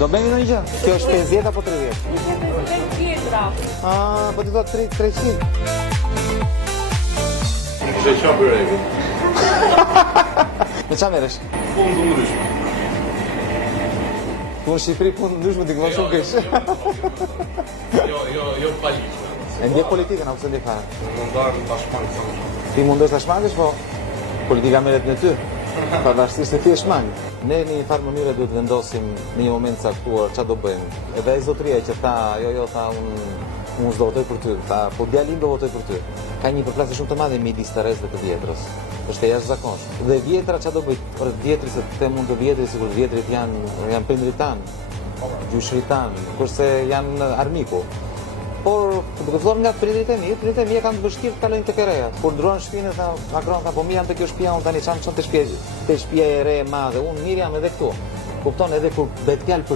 Do bëjmë në një gjë? Kjo është 50 apo 30? 5 vjetra. Po ti thot 300. Dhe qa për regu? Me qa meresh? Punë të ndryshme. Punë në Shqipëri, punë ndryshme t'i këma shumë kesh. Jo paliqme. E ndje politikën, apo se ndje fare? Në ndarë në tashmangë sa më shumë. Ti mundesh ta shmangësh, po politika merret me ty. Pavarësisht se ti e shmang. Ne në një farë mënyre duhet vendosim në një moment caktuar çfarë do bëjmë. Edhe ai zotëria që tha, jo, tha unë s'do votoj për ty, tha, po djalin do votoj për ty. Ka një përplasje shumë të madhe midis të rrezve të vjetrës. Është e jashtëzakonshme. Dhe vjetra çfarë do bëj? Për vjetrit se te mund të vjetrit, sikur vjetrit janë prindrit tanë, gjyshrit tanë, kurse janë armiku. Por, duke filluar nga prindrit e mi e kanë të vështirë të kalojnë tek e reja. Kur ndruan shtëpinë, tha Macron, tha, po mi jam te kjo shtëpia, unë tani çam te shtëpia e re e madhe, unë mirë jam edhe këtu. Kupton, edhe kur bëhet fjalë për